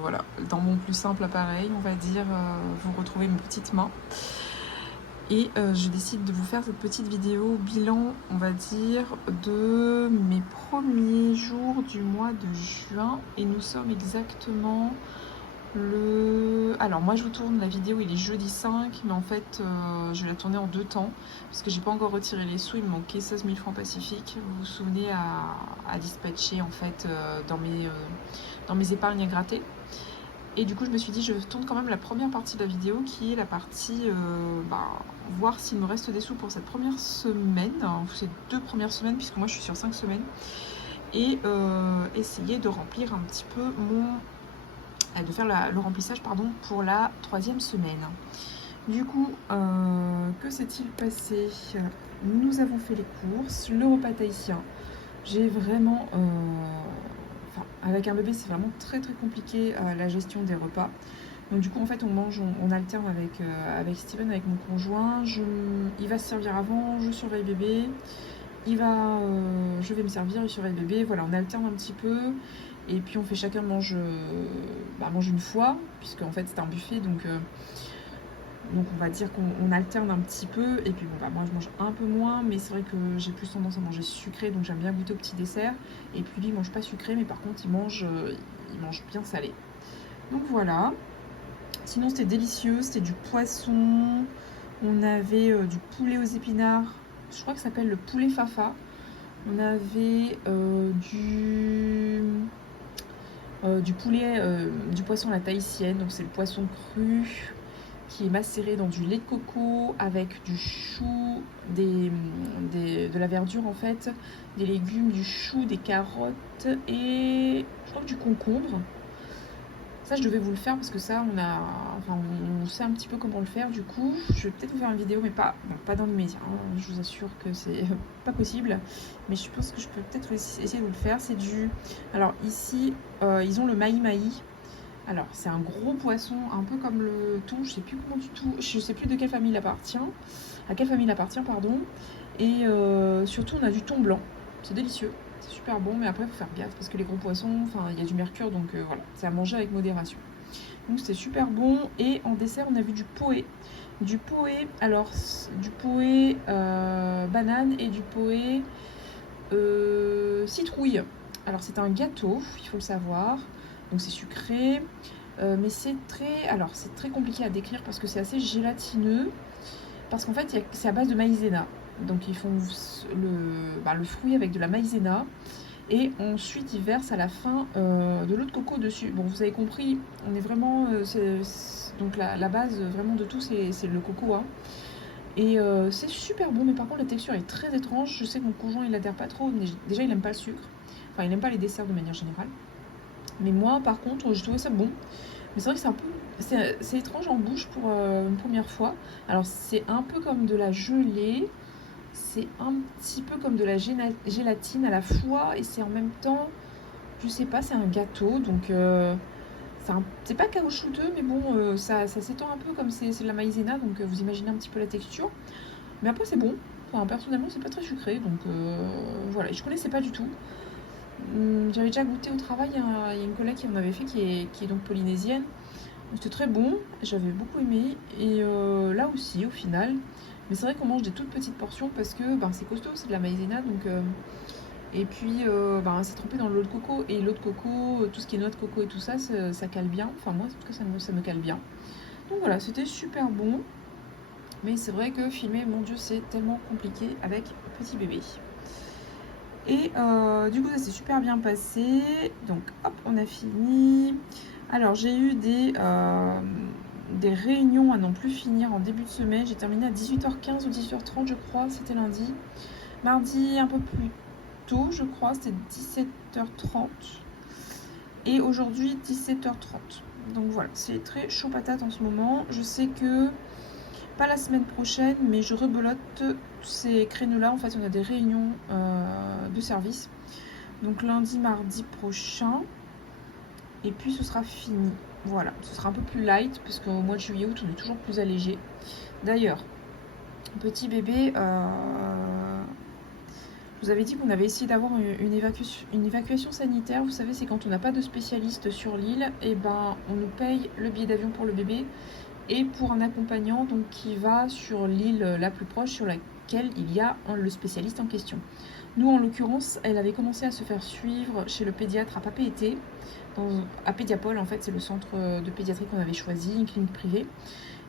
voilà, dans mon plus simple appareil, on va dire, vous retrouvez mes petites mains. Et je décide de vous faire cette petite vidéo bilan, on va dire, de mes premiers jours du mois de juin. Et nous sommes exactement le... Alors moi je vous tourne la vidéo, il est jeudi 5, mais en fait je vais la tourner en deux temps, parce que j'ai pas encore retiré les sous, il me manquait 16 000 francs Pacifique. Vous vous souvenez à dispatcher en fait dans mes épargnes à gratter. Et du coup, je me suis dit, je tourne quand même la première partie de la vidéo, qui est la partie voir s'il me reste des sous pour cette première semaine, ces 2 premières semaines, puisque moi je suis sur 5 semaines, et essayer de remplir un petit peu de faire le remplissage pardon, pour la 3e semaine. Du coup, que s'est-il passé? Nous avons fait les courses, le repas tahitien. J'ai vraiment... avec un bébé, c'est vraiment très très compliqué la gestion des repas. Donc du coup, en fait, on alterne avec Steven, avec mon conjoint. Il va se servir avant, je surveille bébé. Je vais me servir, il surveille bébé. Voilà, on alterne un petit peu. Et puis on fait chacun mange une fois, puisque en fait c'est un buffet, donc on va dire qu'on alterne un petit peu. Et puis moi je mange un peu moins, mais c'est vrai que j'ai plus tendance à manger sucré, donc j'aime bien goûter au petit dessert. Et puis lui il mange pas sucré, mais par contre il mange bien salé. Donc voilà. Sinon c'était délicieux, c'était du poisson, on avait du poulet aux épinards, je crois que ça s'appelle le poulet fafa. On avait du poulet, du poisson à la tahitienne, donc c'est le poisson cru qui est macéré dans du lait de coco avec du chou, de la verdure en fait, des légumes, du chou, des carottes et je crois que du concombre. Ça, je devais vous le faire parce que ça, on sait un petit peu comment le faire. Du coup, je vais peut-être vous faire une vidéo, mais pas dans le média. Je vous assure que c'est pas possible. Mais je pense que je peux peut-être essayer de vous le faire. C'est du... Alors ici, ils ont le mahi-mahi. Alors, c'est un gros poisson, un peu comme le thon. Je sais plus comment du tout... Je sais plus de quelle famille il appartient. À quelle famille il appartient, pardon. Et surtout, on a du thon blanc. C'est délicieux. C'est super bon, mais après, il faut faire gaffe parce que les gros poissons, il y a du mercure, donc voilà, c'est à manger avec modération. Donc c'était super bon. Et en dessert, on a vu du poé. Du poé, alors du poé banane et du poé citrouille. Alors c'est un gâteau, il faut le savoir. Donc c'est sucré, mais c'est très compliqué à décrire parce que c'est assez gélatineux. Parce qu'en fait, c'est à base de maïzena. Donc ils font le fruit avec de la maïzena. Et ensuite, ils versent à la fin de l'eau de coco dessus. Bon, vous avez compris, on est vraiment... donc la base vraiment de tout, c'est le coco. Hein. Et c'est super bon, mais par contre, la texture est très étrange. Je sais que mon conjoint, il adhère pas trop. Mais déjà, il aime pas le sucre. Enfin, il aime pas les desserts de manière générale. Mais moi, par contre, j'ai trouvé ça bon. Mais c'est vrai que c'est un peu... C'est étrange en bouche pour une première fois. Alors, c'est un peu comme de la gelée. C'est un petit peu comme de la gélatine à la fois. Et c'est en même temps... Je sais pas, c'est un gâteau. Donc, c'est pas caoutchouteux. Mais bon, ça s'étend un peu comme c'est de la maïzena. Donc, vous imaginez un petit peu la texture. Mais après, c'est bon. Enfin, personnellement, c'est pas très sucré. Donc, voilà. Et je connaissais pas du tout. J'avais déjà goûté au travail, il y a une collègue qui en avait fait, qui est donc polynésienne. C'était très bon, j'avais beaucoup aimé. Et là aussi, au final. Mais c'est vrai qu'on mange des toutes petites portions parce que c'est costaud, c'est de la maïzena. Donc, et puis, c'est trempé dans l'eau de coco. Et l'eau de coco, tout ce qui est noix de coco et tout ça, ça cale bien. Enfin, moi, en tout cas, ça me cale bien. Donc voilà, c'était super bon. Mais c'est vrai que filmer, mon Dieu, c'est tellement compliqué avec petit bébé. Et du coup, ça s'est super bien passé. Donc, hop, on a fini. Alors, j'ai eu des réunions à n'en plus finir en début de semaine. J'ai terminé à 18h15 ou 18h30, je crois. C'était lundi. Mardi, un peu plus tôt, je crois. C'était 17h30. Et aujourd'hui, 17h30. Donc voilà, c'est très chaud patate en ce moment. Je sais que, pas la semaine prochaine, mais je rebelote ces créneaux-là. En fait, on a des réunions de service. Donc lundi, mardi prochain. Et puis ce sera fini. Voilà, ce sera un peu plus light, parce qu'au mois de juillet, août, on est toujours plus D'ailleurs, petit bébé, Je vous avais dit qu'on avait essayé d'avoir une évacuation sanitaire. Vous savez, c'est quand on n'a pas de spécialiste sur l'île, et ben on nous paye le billet d'avion pour le bébé et pour un accompagnant donc qui va sur l'île la plus proche sur laquelle il y a le spécialiste en question. Nous, en l'occurrence, elle avait commencé à se faire suivre chez le pédiatre à Papeete, à Pédiapol, en fait, c'est le centre de pédiatrie qu'on avait choisi, une clinique privée.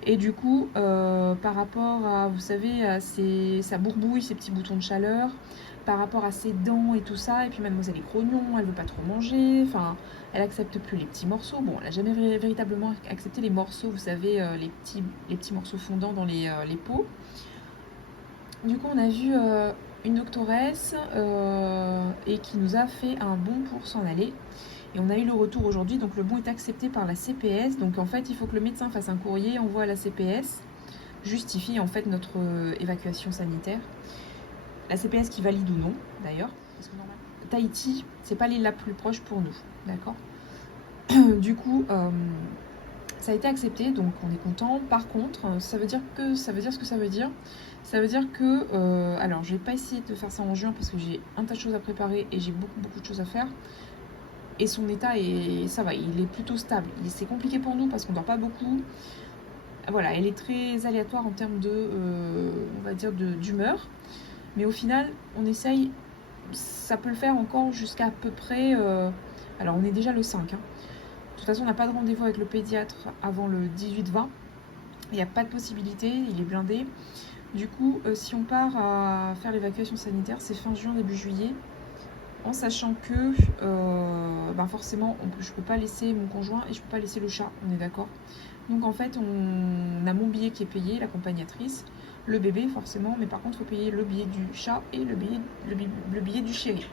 Et du coup, par rapport à, vous savez, à sa bourbouille, ses petits boutons de chaleur, par rapport à ses dents et tout ça, et puis mademoiselle est grognon, elle veut pas trop manger, enfin, elle accepte plus les petits morceaux. Bon, elle a jamais véritablement accepté les morceaux, vous savez, les petits morceaux fondants dans les peaux. Du coup, on a vu une doctoresse et qui nous a fait un bon pour s'en aller. Et on a eu le retour aujourd'hui, donc le bon est accepté par la CPS. Donc en fait, il faut que le médecin fasse un courrier, envoie à la CPS, justifie en fait notre évacuation sanitaire. La CPS qui valide ou non, d'ailleurs. Parce que Tahiti, c'est pas l'île la plus proche pour nous, d'accord. Du coup, ça a été accepté, donc on est content. Par contre, ça veut dire ce que ça veut dire. Ça veut dire que, alors je vais pas essayer de faire ça en juin parce que j'ai un tas de choses à préparer et j'ai beaucoup de choses à faire. Et son état ça va, il est plutôt stable. C'est compliqué pour nous parce qu'on dort pas beaucoup. Voilà, elle est très aléatoire en termes de, on va dire, d'humeur. Mais au final, on essaye, ça peut le faire encore jusqu'à peu près, alors on est déjà le 5. Hein. De toute façon, on n'a pas de rendez-vous avec le pédiatre avant le 18-20. Il n'y a pas de possibilité, il est blindé. Du coup, si on part à faire l'évacuation sanitaire, c'est fin juin, début juillet. En sachant que forcément je ne peux pas laisser mon conjoint et je ne peux pas laisser le chat, on est d'accord. Donc en fait on a mon billet qui est payé, l'accompagnatrice, le bébé forcément, mais par contre il faut payer le billet du chat et le billet du chéri.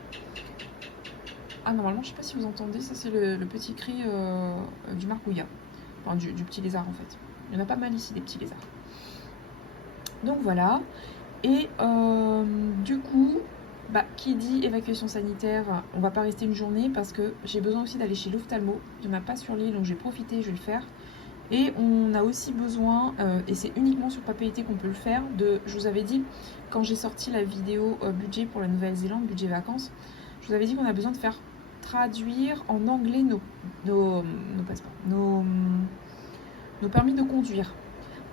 Ah normalement je ne sais pas si vous entendez, ça c'est le petit cri du marcouillat, enfin du petit lézard en fait. Il y en a pas mal ici des petits lézards. Donc voilà, et du coup... qui dit évacuation sanitaire, on va pas rester une journée parce que j'ai besoin aussi d'aller chez l'ophtalmo. Il n'y en a pas sur l'île, donc je vais profiter, je vais le faire. Et on a aussi besoin, et c'est uniquement sur Papeete qu'on peut le faire, je vous avais dit, quand j'ai sorti la vidéo budget pour la Nouvelle-Zélande, budget vacances, je vous avais dit qu'on a besoin de faire traduire en anglais nos passeports, nos permis de conduire.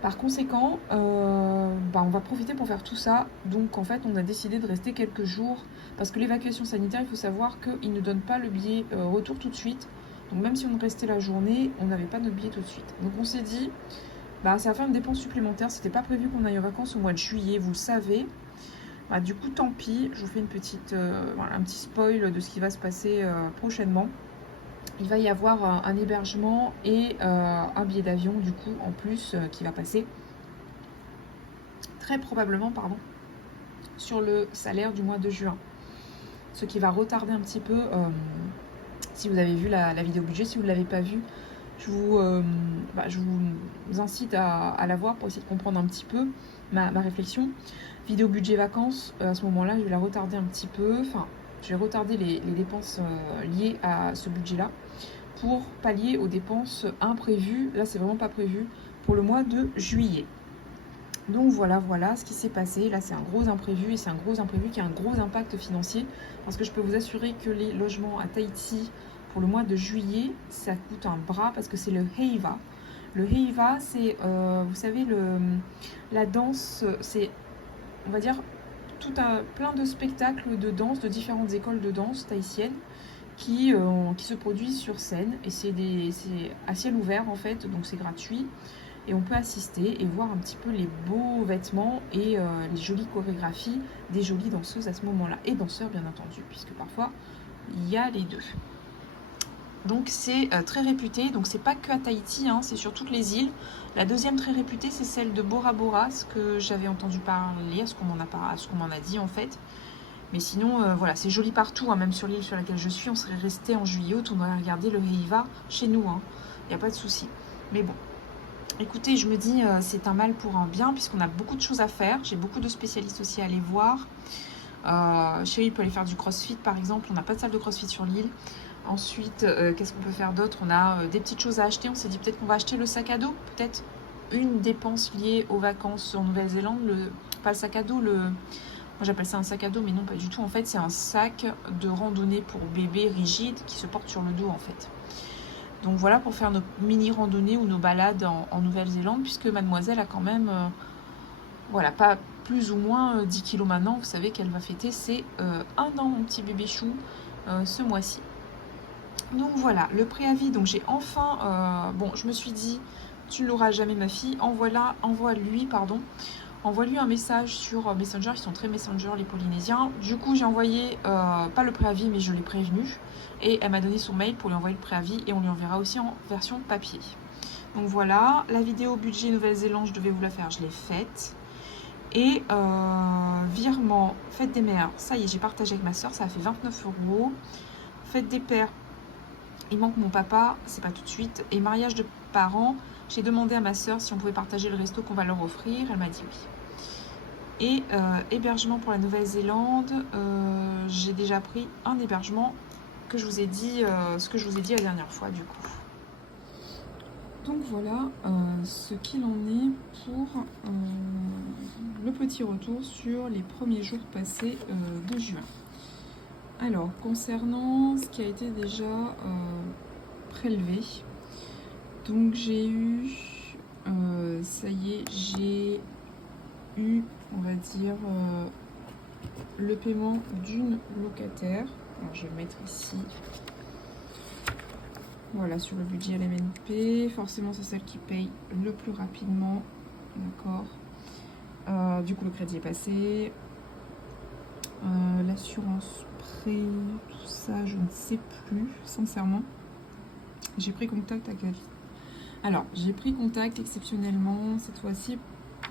Par conséquent, on va profiter pour faire tout ça. Donc en fait, on a décidé de rester quelques jours parce que l'évacuation sanitaire, il faut savoir qu'ils ne donnent pas le billet retour tout de suite. Donc même si on restait la journée, on n'avait pas notre billet tout de suite. Donc on s'est dit, ça va faire une dépense supplémentaire. C'était pas prévu qu'on aille en vacances au mois de juillet, vous le savez. Du coup, tant pis. Je vous fais un petit spoil de ce qui va se passer prochainement. Il va y avoir un hébergement et un billet d'avion du coup en plus qui va passer très probablement sur le salaire du mois de juin. Ce qui va retarder un petit peu, si vous avez vu la vidéo budget, si vous ne l'avez pas vue, je vous incite à la voir pour essayer de comprendre un petit peu ma réflexion. Vidéo budget vacances, à ce moment-là, je vais la retarder un petit peu, je vais retarder les dépenses liées à ce budget-là pour pallier aux dépenses imprévues. Là, c'est vraiment pas prévu pour le mois de juillet. Donc voilà ce qui s'est passé. Là, c'est un gros imprévu et c'est un gros imprévu qui a un gros impact financier parce que je peux vous assurer que les logements à Tahiti pour le mois de juillet, ça coûte un bras parce que c'est le Heiva. Le Heiva, c'est, vous savez, la danse, c'est, on va dire, plein de spectacles de danse, de différentes écoles de danse tahitiennes qui se produisent sur scène. Et c'est à ciel ouvert en fait, donc c'est gratuit. Et on peut assister et voir un petit peu les beaux vêtements et les jolies chorégraphies des jolies danseuses à ce moment-là. Et danseurs bien entendu, puisque parfois il y a les deux. Donc c'est très réputé, donc c'est pas que à Tahiti, hein, c'est sur toutes les îles. La deuxième très réputée, c'est celle de Bora Bora, ce que j'avais entendu parler, ce qu'on m'en a dit en fait. Mais sinon, voilà, c'est joli partout, hein, même sur l'île sur laquelle je suis, on serait resté en juillet, on aurait regardé le Heiva chez nous, hein. Il n'y a pas de souci. Mais bon, écoutez, je me dis, c'est un mal pour un bien, puisqu'on a beaucoup de choses à faire. J'ai beaucoup de spécialistes aussi à aller voir. Chérie peut aller faire du crossfit, par exemple. On n'a pas de salle de crossfit sur l'île. Ensuite, qu'est-ce qu'on peut faire d'autre? On a des petites choses à acheter. On s'est dit peut-être qu'on va acheter le sac à dos. Peut-être une dépense liée aux vacances en Nouvelle-Zélande. Pas le sac à dos, j'appelle ça un sac à dos, mais non, pas du tout. En fait, c'est un sac de randonnée pour bébé rigide qui se porte sur le dos, en fait. Donc voilà, pour faire nos mini randonnées ou nos balades en Nouvelle-Zélande, puisque mademoiselle a quand même, voilà, pas plus ou moins 10 kilos maintenant. Vous savez qu'elle va fêter ses 1 an, mon petit bébé chou, ce mois-ci. Donc voilà, le préavis, donc j'ai enfin, bon, je me suis dit, tu ne l'auras jamais ma fille, envoie-lui un message sur Messenger, ils sont très Messenger les Polynésiens. Du coup j'ai envoyé, pas le préavis mais je l'ai prévenu, et elle m'a donné son mail pour lui envoyer le préavis, et on lui enverra aussi en version papier. Donc voilà, la vidéo budget Nouvelle-Zélande, je devais vous la faire, je l'ai faite. Et virement, fête des mères, ça y est, j'ai partagé avec ma soeur, ça a fait 29 €. Fête des pères, il manque mon papa, c'est pas tout de suite. Et mariage de parents, j'ai demandé à ma soeur si on pouvait partager le resto qu'on va leur offrir, elle m'a dit oui. Et hébergement pour la Nouvelle-Zélande, j'ai déjà pris un hébergement que je vous ai dit, ce que je vous ai dit la dernière fois du coup. Donc voilà ce qu'il en est pour le petit retour sur les premiers jours passés de juin. Alors, concernant ce qui a été déjà prélevé, donc j'ai eu, ça y est, j'ai eu, on va dire, le paiement d'une locataire. Alors, je vais le mettre ici. Voilà, sur le budget LMNP, forcément c'est celle qui paye le plus rapidement, d'accord. Du coup le crédit est passé, l'assurance prêt, tout ça, je ne sais plus, sincèrement. J'ai pris contact avec Alors, j'ai pris contact exceptionnellement cette fois-ci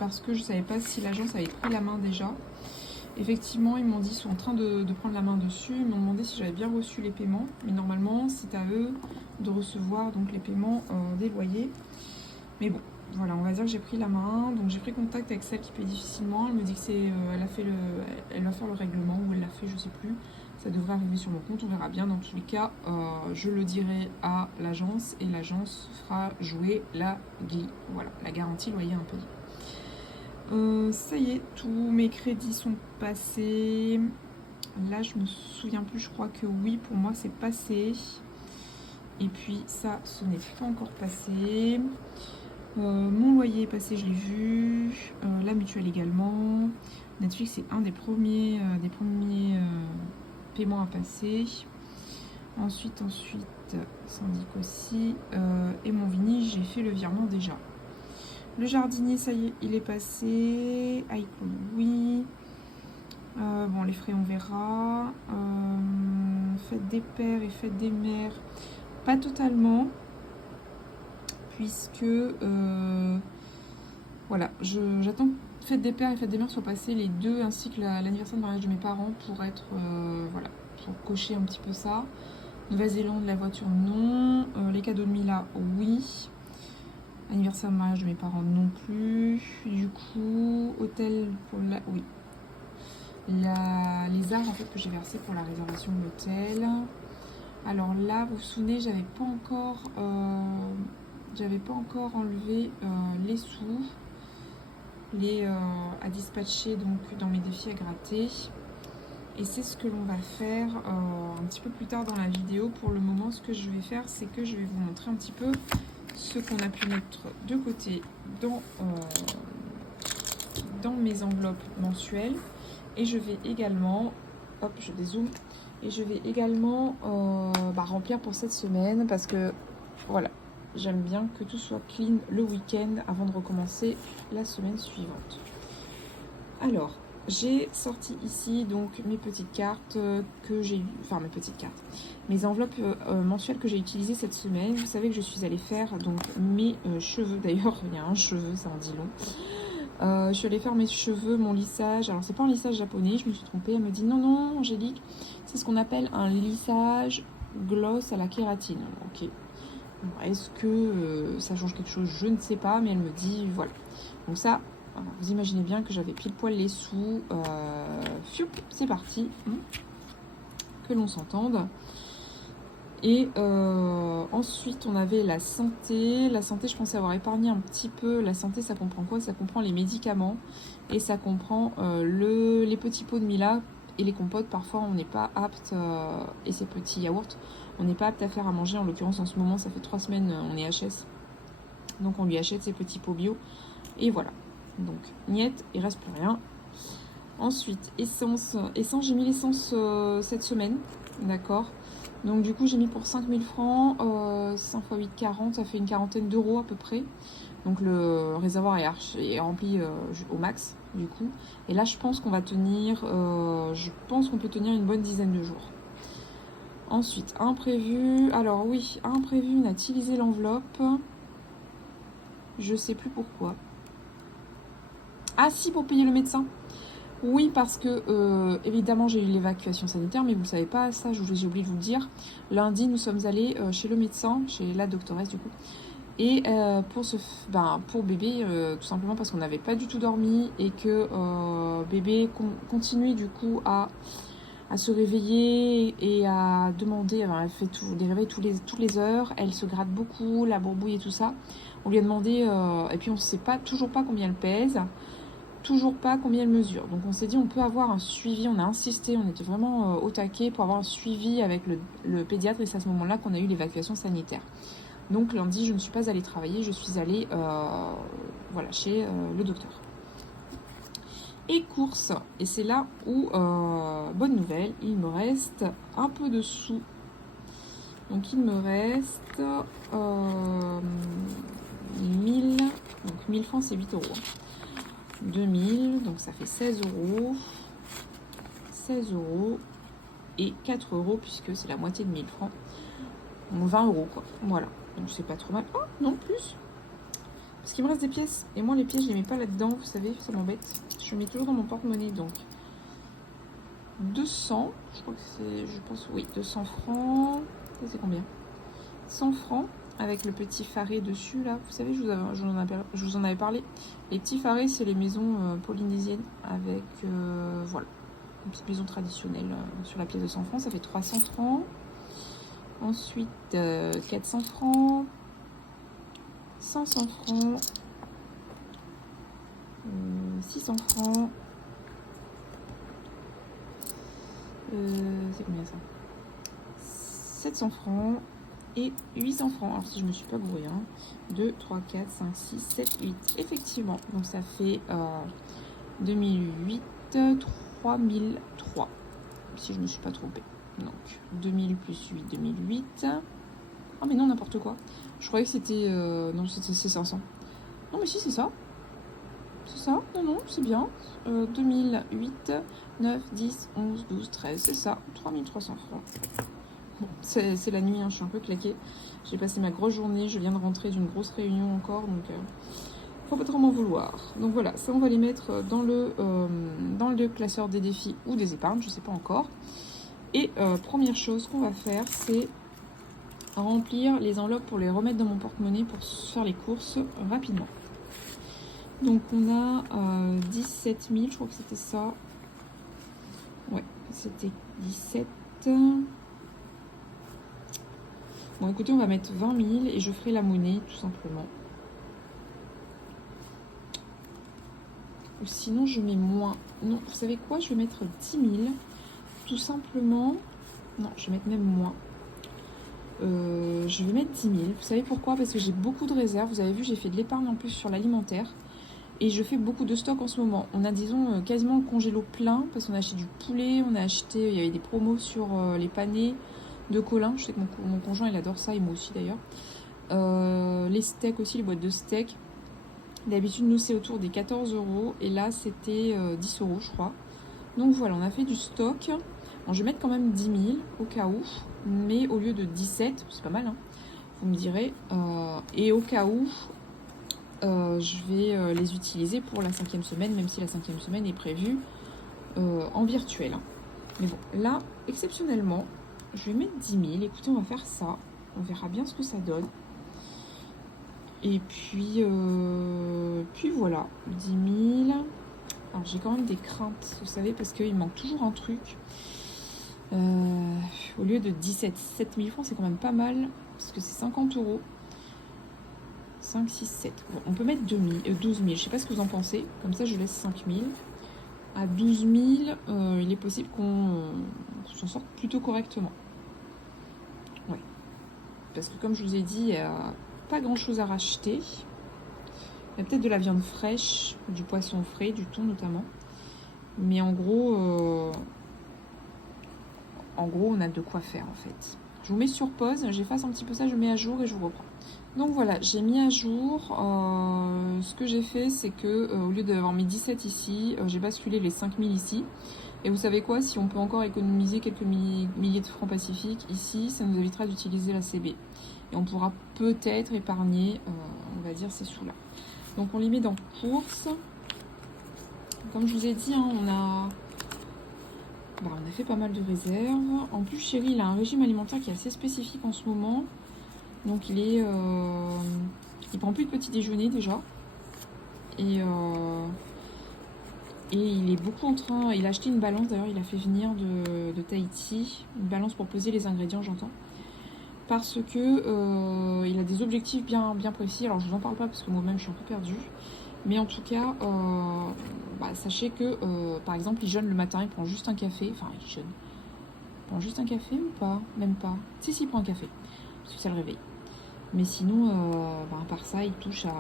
parce que je ne savais pas si l'agence avait pris la main déjà. Effectivement, ils m'ont dit qu'ils sont en train de prendre la main dessus. Ils m'ont demandé si j'avais bien reçu les paiements. Mais normalement, c'est à eux de recevoir donc les paiements des loyers. Mais bon, voilà, on va dire que j'ai pris la main. Donc j'ai pris contact avec celle qui paye difficilement. Elle me dit que elle va faire le règlement, ou elle l'a fait, je sais plus. Ça devrait arriver sur mon compte, on verra bien. Dans tous les cas, je le dirai à l'agence et l'agence fera jouer la garantie loyer impayé. Ça y est, tous mes crédits sont passés. Là, je me souviens plus, je crois que oui, pour moi c'est passé. Et puis ça, ce n'est pas encore passé. Mon loyer est passé, je l'ai vu. La mutuelle également. Netflix, c'est un des premiers paiements à passer. Ensuite, syndic aussi. Et mon Vini, j'ai fait le virement déjà. Le jardinier, ça y est, il est passé. iCloud, oui. Bon, les frais, on verra. Fête des pères et fête des mères, pas totalement. Puisque, voilà, j'attends que fête des pères et fête des mères soient passées les deux, ainsi que l'anniversaire de mariage de mes parents, pour être, voilà, pour cocher un petit peu ça. Nouvelle-Zélande, la voiture, non. Les cadeaux de Mila, oui. Anniversaire de mariage de mes parents non plus. Du coup, hôtel pour oui. Les arts en fait que j'ai versé pour la réservation de l'hôtel. Alors là, vous vous souvenez, j'avais pas encore enlevé les sous, à dispatcher donc dans mes défis à gratter. Et c'est ce que l'on va faire un petit peu plus tard dans la vidéo. Pour le moment, ce que je vais faire, c'est que je vais vous montrer un petit peu ce qu'on a pu mettre de côté dans mes enveloppes mensuelles. Et je vais également, hop, je dézoome, et je vais également remplir pour cette semaine, parce que voilà, j'aime bien que tout soit clean le week-end avant de recommencer la semaine suivante. Alors, j'ai sorti ici donc mes petites cartes que j'ai eu, enfin mes enveloppes mensuelles que j'ai utilisées cette semaine. Vous savez que je suis allée faire donc mes cheveux, d'ailleurs il y a un cheveu, ça en dit long. Je suis allée faire mes cheveux, mon lissage. Alors c'est pas un lissage japonais, je me suis trompée. Elle me dit non Angélique, c'est ce qu'on appelle un lissage gloss à la kératine. Ok. Est-ce que ça change quelque chose? Je ne sais pas, mais elle me dit voilà. Donc ça, vous imaginez bien que j'avais pile poil les sous. C'est parti. Que l'on s'entende. Et ensuite, on avait la santé. La santé, je pensais avoir épargné un petit peu. La santé, ça comprend quoi? Ça comprend les médicaments et ça comprend les petits pots de Mila et les compotes. Parfois, on n'est pas apte, et ces petits yaourts, on n'est pas apte à faire à manger. En l'occurrence, en ce moment, ça fait 3 semaines, on est HS. Donc, on lui achète ces petits pots bio. Et voilà. Donc, niette, il reste plus rien. Ensuite, essence, j'ai mis l'essence cette semaine, d'accord. Donc du coup j'ai mis pour 5000 francs, 5 x 8, 40, ça fait une quarantaine d'euros à peu près. Donc le réservoir est rempli au max du coup. Et là je pense qu'on va tenir, qu'on peut tenir une bonne dizaine de jours. Ensuite, imprévu, alors oui, imprévu, on a utilisé l'enveloppe. Je sais plus pourquoi. Ah si, pour payer le médecin. Oui, parce que évidemment j'ai eu l'évacuation sanitaire, mais vous ne savez pas ça, j'ai oublié de vous le dire. Lundi, nous sommes allés chez le médecin, chez la doctoresse du coup, et pour bébé, tout simplement parce qu'on n'avait pas du tout dormi et que bébé continuait du coup à se réveiller et à demander. Elle fait des réveils toutes les heures, elle se gratte beaucoup, la bourbouille et tout ça. On lui a demandé, et puis on ne sait toujours pas combien elle pèse. Toujours pas combien elle mesure. Donc on s'est dit on peut avoir un suivi, on a insisté, on était vraiment au taquet pour avoir un suivi avec le pédiatre et c'est à ce moment-là qu'on a eu l'évacuation sanitaire. Donc lundi je ne suis pas allée travailler, je suis allée chez le docteur. Et courses, et c'est là où, bonne nouvelle, il me reste un peu de sous. Donc il me reste 1000, donc 1000 francs c'est 8 euros. 2000, donc ça fait 16 euros. 16 euros et 4 euros puisque c'est la moitié de 1000 francs. Donc 20 euros quoi. Voilà. Donc c'est pas trop mal. Oh non, plus. Parce qu'il me reste des pièces. Et moi les pièces je les mets pas là-dedans, vous savez, ça m'embête. Je les mets toujours dans mon porte-monnaie donc. 200, je crois que c'est, je pense, oui, 200 francs. Ça c'est combien? 100 francs. Avec le petit faré dessus là, vous savez, je vous en avais parlé. Les petits farés, c'est les maisons polynésiennes avec, voilà, une petite maison traditionnelle sur la pièce de 100 francs, ça fait 300 francs. Ensuite, 400 francs, 500 francs, 600 francs. C'est combien ça? 700 francs. Et 800 francs, alors si je me suis pas bourrée, 2, 3, 4, 5, 6, 7, 8, effectivement, donc ça fait 2008, 3003, si je me suis pas trompée, donc 2000 plus 8, 2008, ah mais non, n'importe quoi, je croyais que c'était, non, c'est 500, non mais si c'est ça, non, c'est bien, 2008, 9, 10, 11, 12, 13, c'est ça, 3300 francs. Bon, c'est la nuit, je suis un peu claquée. J'ai passé ma grosse journée, je viens de rentrer d'une grosse réunion encore, donc faut pas trop m'en vouloir. Donc voilà, ça on va les mettre dans le classeur des défis ou des épargnes, je sais pas encore. Et première chose qu'on va faire, c'est remplir les enveloppes pour les remettre dans mon porte-monnaie pour faire les courses rapidement. Donc on a 17 000, je crois que c'était ça. Ouais, c'était 17. Bon, écoutez, on va mettre 20 000 et je ferai la monnaie, tout simplement. Ou sinon, je mets moins. Non, vous savez quoi? Je vais mettre 10 000. Tout simplement. Non, je vais mettre même moins. Je vais mettre 10 000. Vous savez pourquoi? Parce que j'ai beaucoup de réserves. Vous avez vu, j'ai fait de l'épargne en plus sur l'alimentaire. Et je fais beaucoup de stock en ce moment. On a, disons, quasiment le congélo plein. Parce qu'on a acheté du poulet. On a acheté... Il y avait des promos sur les panais de Colin. Je sais que mon conjoint il adore ça et moi aussi d'ailleurs. Les steaks aussi, les boîtes de steaks. D'habitude nous c'est autour des 14 euros et là c'était 10 euros je crois. Donc voilà, on a fait du stock. Bon, je vais mettre quand même 10 000 au cas où, mais au lieu de 17, c'est pas mal vous me direz. Et au cas où je vais les utiliser pour la 5e semaine, même si la 5e semaine est prévue en virtuel. Mais bon, là exceptionnellement je vais mettre 10 000. Écoutez, on va faire ça. On verra bien ce que ça donne. Et puis voilà, 10 000. Alors j'ai quand même des craintes, vous savez, parce qu'il manque toujours un truc. Au lieu de 7 000 francs, c'est quand même pas mal, parce que c'est 50 euros. 5, 6, 7. Bon, on peut mettre 12 000. Je sais pas ce que vous en pensez. Comme ça, je laisse 5 000. À 12 000, il est possible qu'on s'en sorte plutôt correctement. Ouais. Parce que comme je vous ai dit, il n'y a pas grand-chose à racheter. Il y a peut-être de la viande fraîche, du poisson frais, du thon notamment. Mais en gros, on a de quoi faire en fait. Je vous mets sur pause, j'efface un petit peu ça, je mets à jour et je vous reprends. Donc voilà, j'ai mis à jour. Ce que j'ai fait, c'est que au lieu d'avoir mis 17 ici, j'ai basculé les 5000 ici. Et vous savez quoi, si on peut encore économiser quelques milliers de francs pacifiques ici, ça nous évitera d'utiliser la CB. Et on pourra peut-être épargner, on va dire, ces sous-là. Donc on les met dans course. Comme je vous ai dit, hein, on a fait pas mal de réserves. En plus, Chéri, il a un régime alimentaire qui est assez spécifique en ce moment. Donc il prend plus de petit déjeuner déjà. Et il est beaucoup en train... Il a acheté une balance, d'ailleurs, il a fait venir de Tahiti. Une balance pour peser les ingrédients, j'entends. Parce que il a des objectifs bien précis. Alors je vous en parle pas parce que moi-même je suis un peu perdue. Mais en tout cas, sachez que, par exemple, il jeûne le matin, il prend juste un café. Enfin, il jeûne. Il prend juste un café ou pas? Même pas. Si, il prend un café. Parce que ça le réveille. Mais sinon, à part ça, il touche à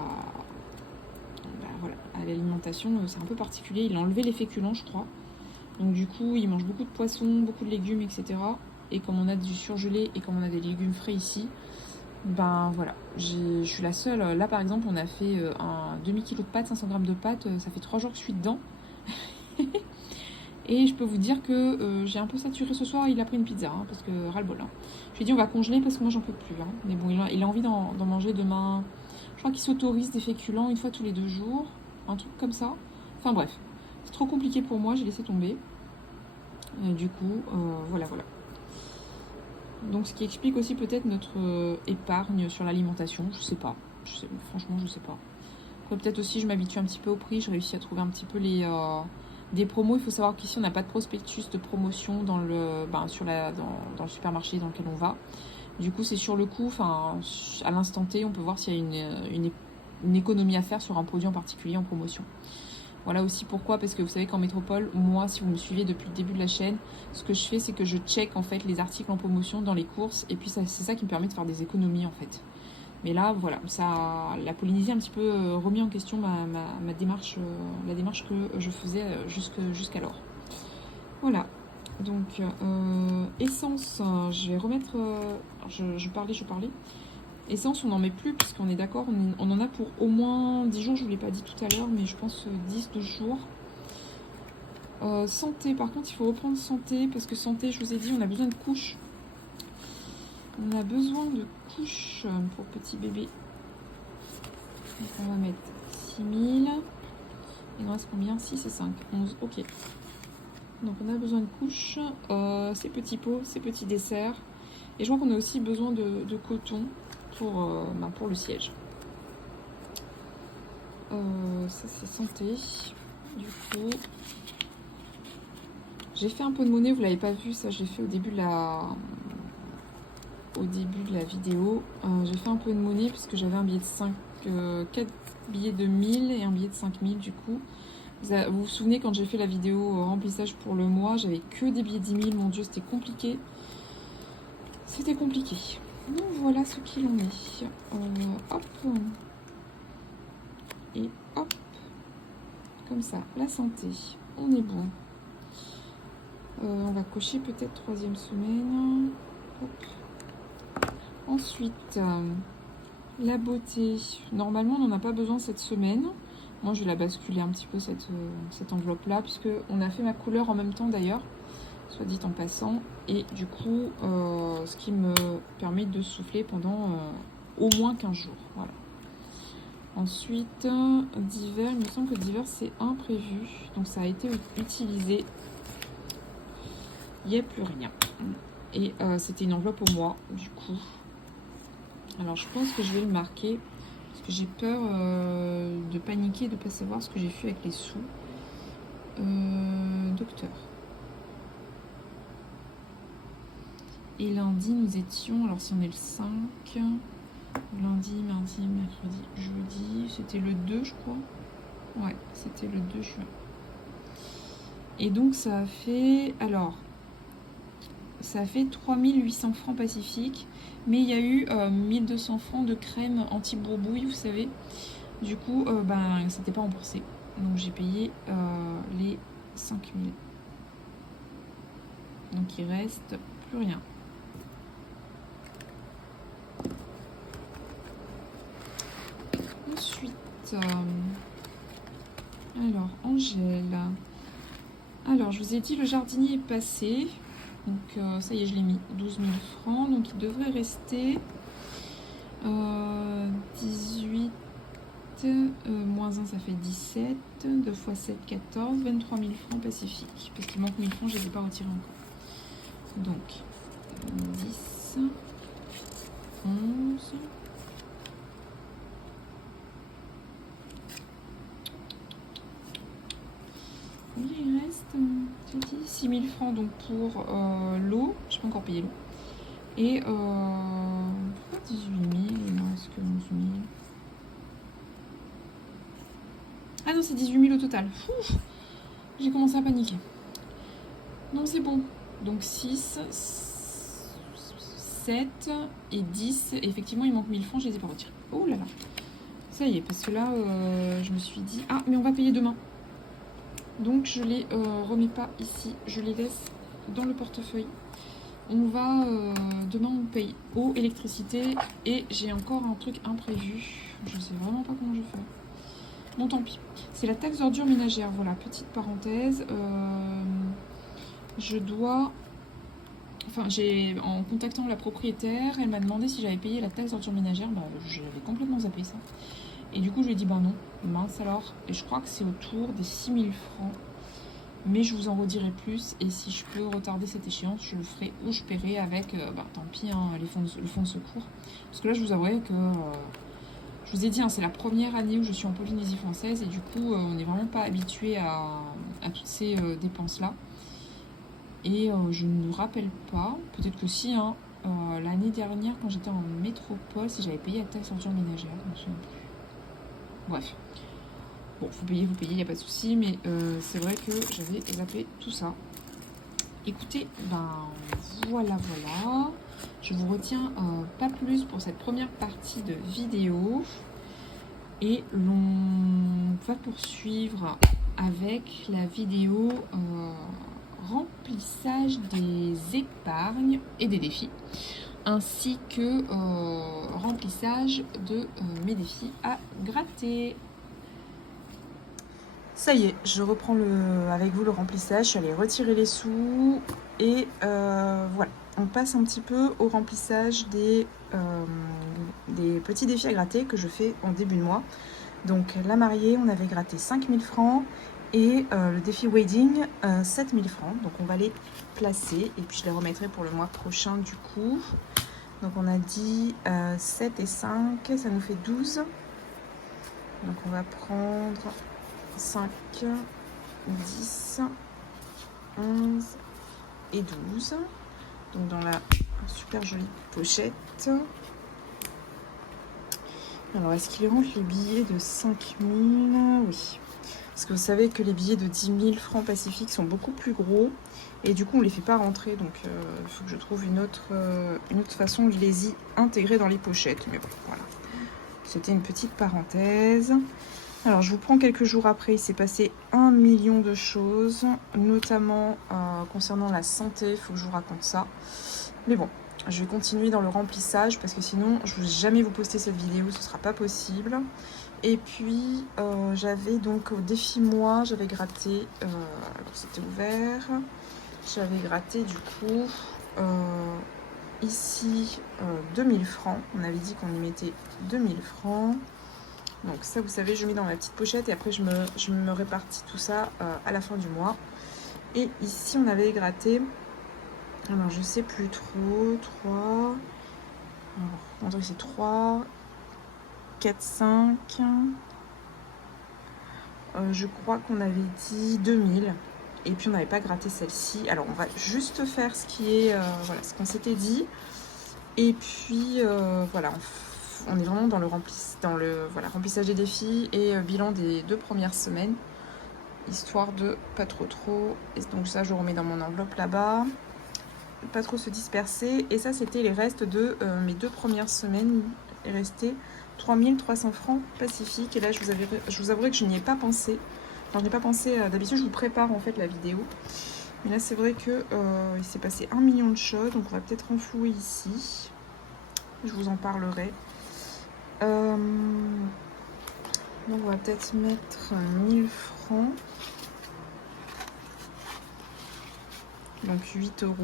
l'alimentation. C'est un peu particulier. Il a enlevé les féculents, je crois. Donc du coup, il mange beaucoup de poissons, beaucoup de légumes, etc. Et comme on a du surgelé et comme on a des légumes frais ici, voilà, je suis la seule. Là, par exemple, on a fait un demi-kilo de pâtes, 500 grammes de pâtes. Ça fait 3 jours que je suis dedans. Et je peux vous dire que j'ai un peu saturé ce soir. Il a pris une pizza, hein, parce que ras-le-bol. Hein. Je lui ai dit, on va congeler parce que moi, j'en peux plus. Hein. Mais bon, il a envie d'en manger demain. Je crois qu'il s'autorise des féculents une fois tous les 2 jours. Un truc comme ça. Enfin bref, c'est trop compliqué pour moi. J'ai laissé tomber. Et du coup, voilà. Donc ce qui explique aussi peut-être notre épargne sur l'alimentation. Je sais pas. Franchement, je sais pas. Après, peut-être aussi, je m'habitue un petit peu au prix. Je réussis à trouver un petit peu des promos. Il faut savoir qu'ici, on n'a pas de prospectus de promotion dans le supermarché dans lequel on va. Du coup, c'est sur le coup, à l'instant T, on peut voir s'il y a une économie à faire sur un produit en particulier en promotion. Voilà aussi pourquoi, parce que vous savez qu'en métropole, moi, si vous me suivez depuis le début de la chaîne, ce que je fais, c'est que je check en fait les articles en promotion dans les courses, et puis c'est ça qui me permet de faire des économies en fait. Mais là, voilà, la Polynésie a un petit peu remis en question ma démarche, la démarche que je faisais jusqu'alors. Voilà. Donc, essence, je vais remettre... je parlais. Essence, on n'en met plus, puisqu'on est d'accord, on en a pour au moins 10 jours, je ne vous l'ai pas dit tout à l'heure, mais je pense 10-12 jours. Santé, par contre, il faut reprendre santé, parce que santé, je vous ai dit, on a besoin de couches. On a besoin de couches pour petit bébé. Donc on va mettre 6000. Il nous reste combien? 6 et 5, 11, ok. Donc on a besoin de couches, ces petits pots, ces petits desserts. Et je crois qu'on a aussi besoin de coton pour le siège. Ça c'est santé. Du coup, j'ai fait un peu de monnaie, vous l'avez pas vu, ça je l'ai fait au début de la vidéo. J'ai fait un peu de monnaie puisque j'avais un billet de 4 billets de 1000 et un billet de 5000 du coup. Vous vous souvenez quand j'ai fait la vidéo remplissage pour le mois, j'avais que des billets de 10 000, mon dieu c'était compliqué. C'était compliqué. Donc voilà ce qu'il en est. Hop. Et hop. Comme ça, la santé, on est bon. On va cocher peut-être 3e semaine. Hop. Ensuite, la beauté. Normalement, on n'en a pas besoin cette semaine. Moi, je vais la basculer un petit peu cette enveloppe-là, puisque on a fait ma couleur en même temps d'ailleurs, soit dit en passant. Et du coup, ce qui me permet de souffler pendant au moins 15 jours. Voilà. Ensuite, divers, il me semble que divers c'est imprévu, donc ça a été utilisé. Il n'y a plus rien. Et c'était une enveloppe au mois, du coup. Alors je pense que je vais le marquer, parce que j'ai peur de paniquer, de ne pas savoir ce que j'ai fait avec les sous. Docteur. Et lundi, nous étions, alors si on est le 5, lundi, mardi, mercredi, jeudi, c'était le 2, je crois. Ouais, c'était le 2 juin. Et donc, ça a fait, alors, ça a fait 3800 francs Pacifique. Mais il y a eu 1200 francs de crème anti-bourbouille, vous savez. Du coup, ben, c'était pas remboursé. Donc, j'ai payé les 5000. Donc, il reste plus rien. Ensuite, alors, Angèle. Alors, je vous ai dit, le jardinier est passé. Donc, ça y est, je l'ai mis 12 000 francs. Donc, il devrait rester 18, moins 1, ça fait 17. 2 fois 7, 14. 23 000 francs Pacifique. Parce qu'il manque 1000 francs, je ne les ai pas retirés encore. Donc, 10, 11. Oui, il reste, j'ai dit, 6 000 francs donc pour l'eau. Je n'ai pas encore payé l'eau. Et 18 000, il me reste que 11 000. Ah non, c'est 18 000 au total. J'ai commencé à paniquer. Non, c'est bon. Donc 6, 7 et 10. Et effectivement, il manque 1000 francs, je les ai pas retirés. Oh là là. Ça y est, parce que là, je me suis dit, ah, mais on va payer demain. Donc je les remets pas ici, je les laisse dans le portefeuille. On va, demain on paye eau, électricité et j'ai encore un truc imprévu. Je sais vraiment pas comment je vais faire. Bon, tant pis. C'est la taxe d'ordure ménagère, voilà, petite parenthèse. Je dois... Enfin, en contactant la propriétaire, elle m'a demandé si j'avais payé la taxe d'ordure ménagère. Bah, je l'avais complètement zappé ça. Et du coup, je lui ai dit, bah non, mince alors. Et je crois que c'est autour des 6 000 francs. Mais je vous en redirai plus. Et si je peux retarder cette échéance, je le ferai ou je paierai avec, tant pis, hein, le fonds de secours. Parce que là, je vous avouerai que, je vous ai dit, hein, c'est la première année où je suis en Polynésie française. Et du coup, on n'est vraiment pas habitué à toutes ces dépenses-là. Et je ne me rappelle pas, peut-être que si, hein, l'année dernière, quand j'étais en métropole, si j'avais payé la taxe d'ordure ménagère, je me souviens plus. Bref. Bon, vous payez, il n'y a pas de souci, mais c'est vrai que j'avais zappé tout ça. Écoutez, ben voilà. Je vous retiens pas plus pour cette première partie de vidéo. Et l'on va poursuivre avec la vidéo remplissage des épargnes et des défis, ainsi que remplissage de mes défis à gratter. Ça y est, je reprends avec vous le remplissage. Je suis allée retirer les sous et voilà. On passe un petit peu au remplissage des petits défis à gratter que je fais en début de mois. Donc la mariée, on avait gratté 5 000 francs et le défi wedding, 7 000 francs. Donc on va les placer et puis je les remettrai pour le mois prochain du coup. Donc on a dit 7 et 5, ça nous fait 12. Donc on va prendre 5, 10, 11 et 12. Donc dans la super jolie pochette. Alors est-ce qu'il rentre les billets de 5 000? Oui. Parce que vous savez que les billets de 10 000 francs Pacifique sont beaucoup plus gros. Et du coup on ne les fait pas rentrer. Donc il faut que je trouve une autre façon de les y intégrer dans les pochettes. Mais bon, voilà. C'était une petite parenthèse. Alors, je vous prends quelques jours après, il s'est passé 1 million de choses, notamment concernant la santé, il faut que je vous raconte ça. Mais bon, je vais continuer dans le remplissage parce que sinon, je ne vais jamais vous poster cette vidéo, ce ne sera pas possible. Et puis, j'avais donc au défi mois, j'avais gratté, c'était ouvert, j'avais gratté du coup ici 2000 francs. On avait dit qu'on y mettait 2000 francs. Donc ça, vous savez, je mets dans ma petite pochette et après je me répartis tout ça à la fin du mois. Et ici, on avait gratté, alors je sais plus trop, 3, alors, c'est 3, 4, 5, je crois qu'on avait dit 2000. Et puis on n'avait pas gratté celle-ci. Alors on va juste faire ce qui est, voilà, ce qu'on s'était dit. Et puis voilà, on est vraiment dans le remplissage des défis et bilan des 2 premières semaines, histoire de pas trop. Et donc ça, je remets dans mon enveloppe là-bas, pas trop se disperser. Et ça, c'était les restes de mes 2 premières semaines. Il restait 3300 francs Pacifique. Et là, je vous avouerai que je n'y ai pas pensé. Enfin, je n'ai pas pensé, d'habitude, je vous prépare en fait la vidéo. Mais là, c'est vrai que il s'est passé 1 million de choses, donc on va peut-être renflouer ici. Je vous en parlerai. Donc on va peut-être mettre 1000 francs. Donc 8 €.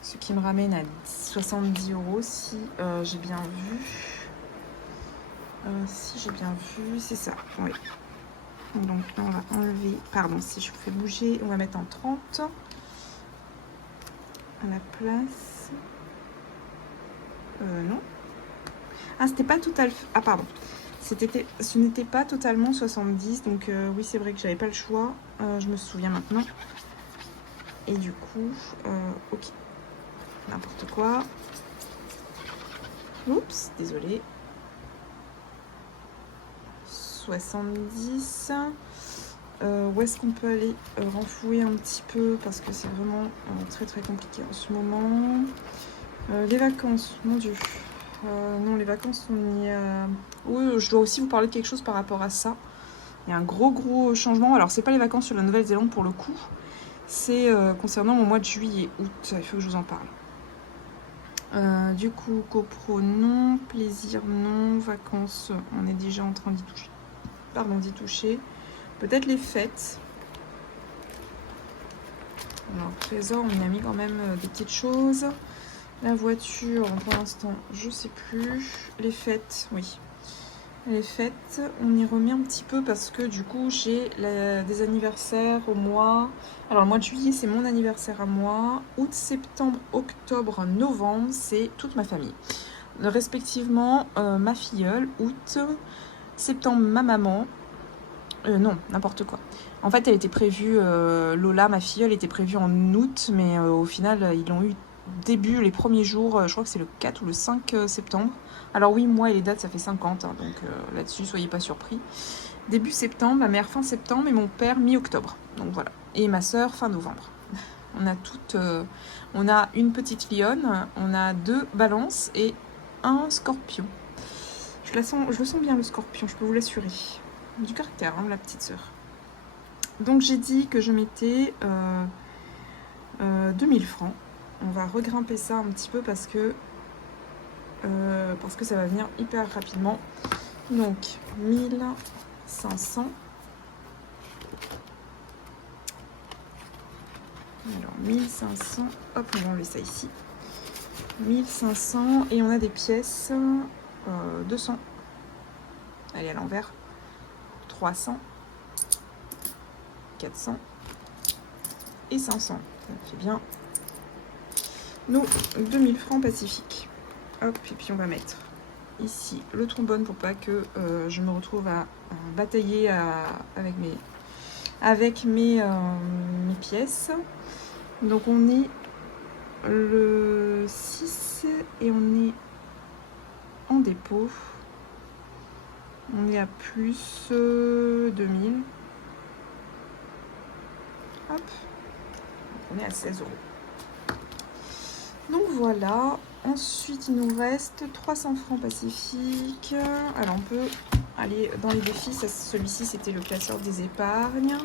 Ce qui me ramène à 70 € si j'ai bien vu. Si j'ai bien vu, c'est ça. Oui. Donc là, on va enlever. Pardon, si je vous fais bouger, on va mettre en 30 à la place. Non. Ah, c'était pas tout à fait. Ah, pardon. Ce n'était pas totalement 70. Donc, oui, c'est vrai que j'avais pas le choix. Je me souviens maintenant. Et du coup, ok. N'importe quoi. Oups, désolé. 70. Où est-ce qu'on peut aller renflouer un petit peu parce que c'est vraiment très très compliqué en ce moment. Les vacances, mon Dieu. Non, les vacances, on y a... Oui, je dois aussi vous parler de quelque chose par rapport à ça. Il y a un gros changement. Alors, c'est pas les vacances sur la Nouvelle-Zélande pour le coup. C'est concernant mon mois de juillet, août. Il faut que je vous en parle. Du coup, copro, non. Plaisir, non. Vacances, on est déjà en train d'y toucher. D'y toucher. Peut-être les fêtes. Alors, trésor, on y a mis quand même des petites choses. La voiture, pour l'instant, je sais plus. Les fêtes, oui. Les fêtes, on y remet un petit peu parce que du coup, j'ai des anniversaires au mois. Alors, le mois de juillet, c'est mon anniversaire à moi. Août, septembre, octobre, novembre, c'est toute ma famille. Respectivement, ma filleule, août, septembre, ma maman. Non, n'importe quoi. En fait, elle était prévue, Lola, ma filleule, était prévue en août, mais au final, ils l'ont eu début, les premiers jours, je crois que c'est le 4 ou le 5 septembre. Alors oui, moi et les dates, ça fait 50, hein, donc là-dessus, soyez pas surpris. Début septembre, ma mère fin septembre et mon père mi-octobre. Donc voilà. Et ma sœur fin novembre. On a on a une petite lionne, on a 2 balances et un scorpion. Je le sens bien, le scorpion, je peux vous l'assurer. Du caractère, hein, la petite sœur. Donc j'ai dit que je mettais 2000 francs. On va regrimper ça un petit peu parce que ça va venir hyper rapidement. Donc 1500. Alors 1500, hop, on va enlever ça ici. 1500 et on a des pièces 200. Allez, à l'envers. 300, 400 et 500. Ça fait bien nos 2000 francs Pacifique. Hop, et puis on va mettre ici le trombone pour pas que je me retrouve à batailler avec mes pièces. Donc on est le 6 et on est en dépôt. On est à plus 2000. Hop. On est à 16 €. Donc voilà. Ensuite, il nous reste 300 francs Pacifique. Alors, on peut aller dans les défis. Celui-ci, c'était le classeur des épargnes.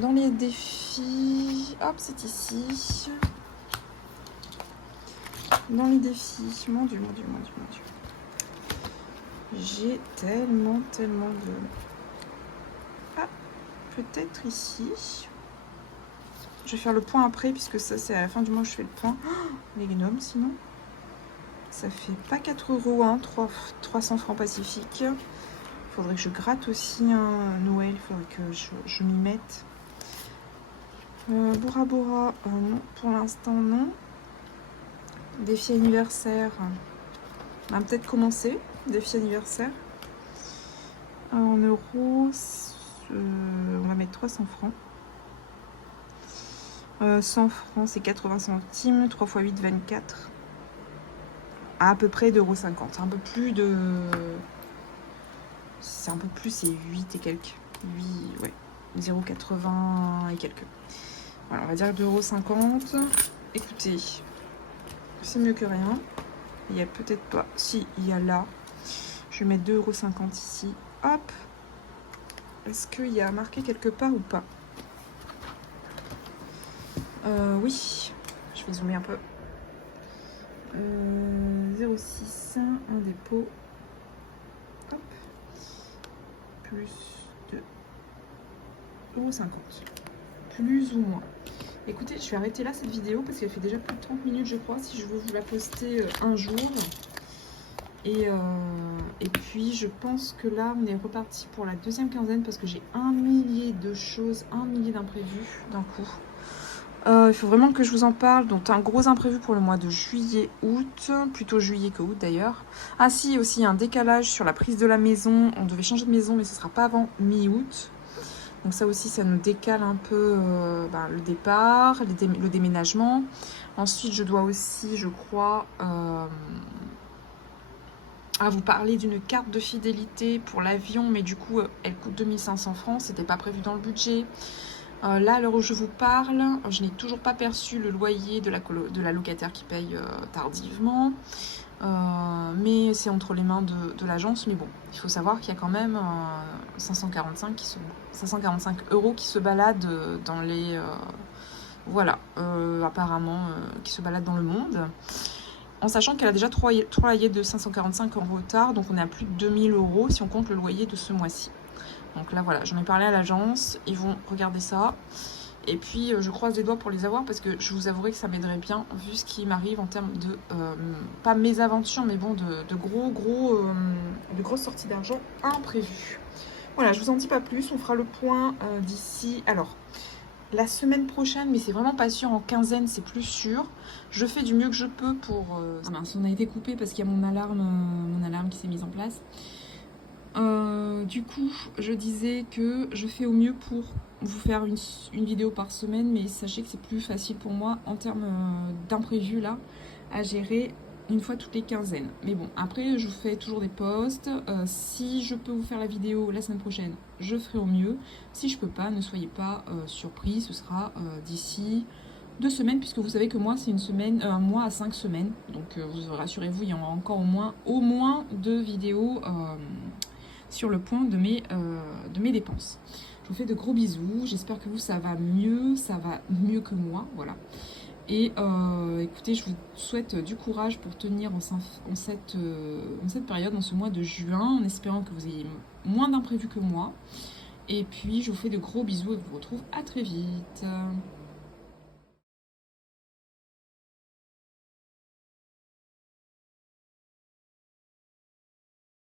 Dans les défis... Hop, c'est ici. Dans les défis... Mon Dieu. J'ai tellement de... Ah, peut-être ici. Je vais faire le point après, puisque ça, c'est à la fin du mois que je fais le point. Oh, les gnomes, sinon. Ça fait pas 4 €, hein, 300 francs Pacifique. Il faudrait que je gratte aussi un Noël, il faudrait que je m'y mette. Bora Bora, non, pour l'instant, non. Défi anniversaire. On va peut-être commencer. Défi anniversaire. En euros, on va mettre 300 francs. 100 francs, c'est 80 centimes. 3 x 8, 24. À peu près d'1,50 €. C'est un peu plus de... C'est un peu plus, c'est 8 et quelques. 8, ouais. 0,80 et quelques. Voilà, on va dire d'1,50 €. Écoutez, c'est mieux que rien. Il y a peut-être pas... Si, il y a là. Je vais mettre 2,50 € ici. Hop. Est-ce qu'il y a marqué quelque part ou pas? Oui. Je vais zoomer un peu. 0,6, un dépôt. Hop. Plus de 2,50 €. Plus ou moins. Écoutez, je vais arrêter là cette vidéo parce qu'elle fait déjà plus de 30 minutes, je crois, si je veux vous la poster un jour. Et puis, je pense que là, on est reparti pour la deuxième quinzaine parce que j'ai un millier de choses, un millier d'imprévus d'un coup. Il faut vraiment que je vous en parle. Donc, un gros imprévu pour le mois de juillet-août, plutôt juillet que août d'ailleurs. Ah si, aussi un décalage sur la prise de la maison. On devait changer de maison, mais ce ne sera pas avant mi-août. Donc ça aussi, ça nous décale un peu le départ, le déménagement. Ensuite, je dois aussi, je crois, vous parler d'une carte de fidélité pour l'avion, mais du coup, elle coûte 2500 francs. C'était pas prévu dans le budget. Là, à l'heure où je vous parle, je n'ai toujours pas perçu le loyer de la locataire qui paye tardivement. Mais c'est entre les mains de l'agence. Mais bon, il faut savoir qu'il y a quand même 545 € qui se baladent dans les... apparemment, qui se baladent dans le monde. En sachant qu'elle a déjà 3 loyers de 545 en retard. Donc on est à plus de 2000 € si on compte le loyer de ce mois-ci. Donc là, voilà, j'en ai parlé à l'agence. Ils vont regarder ça. Et puis, je croise les doigts pour les avoir parce que je vous avouerai que ça m'aiderait bien vu ce qui m'arrive en termes de... pas mésaventures, mais bon, de grosses sorties d'argent imprévues. Voilà, je vous en dis pas plus. On fera le point d'ici... Alors, la semaine prochaine, mais c'est vraiment pas sûr. En quinzaine, c'est plus sûr. Je fais du mieux que je peux pour... on a été coupé parce qu'il y a mon alarme qui s'est mise en place. Du coup, je disais que je fais au mieux pour vous faire une vidéo par semaine, mais sachez que c'est plus facile pour moi en termes d'imprévus là à gérer une fois toutes les quinzaines. Mais bon, après je vous fais toujours des posts. Si je peux vous faire la vidéo la semaine prochaine, je ferai au mieux. Si je peux pas, ne soyez pas surpris, ce sera d'ici 2 semaines, puisque vous savez que moi c'est un mois à 5 semaines. Donc rassurez-vous, il y aura encore au moins 2 vidéos sur le point de mes dépenses. Je vous fais de gros bisous, j'espère que vous ça va mieux que moi, voilà. Et écoutez, je vous souhaite du courage pour tenir en cette période, en ce mois de juin, en espérant que vous ayez moins d'imprévus que moi. Et puis je vous fais de gros bisous et je vous retrouve à très vite.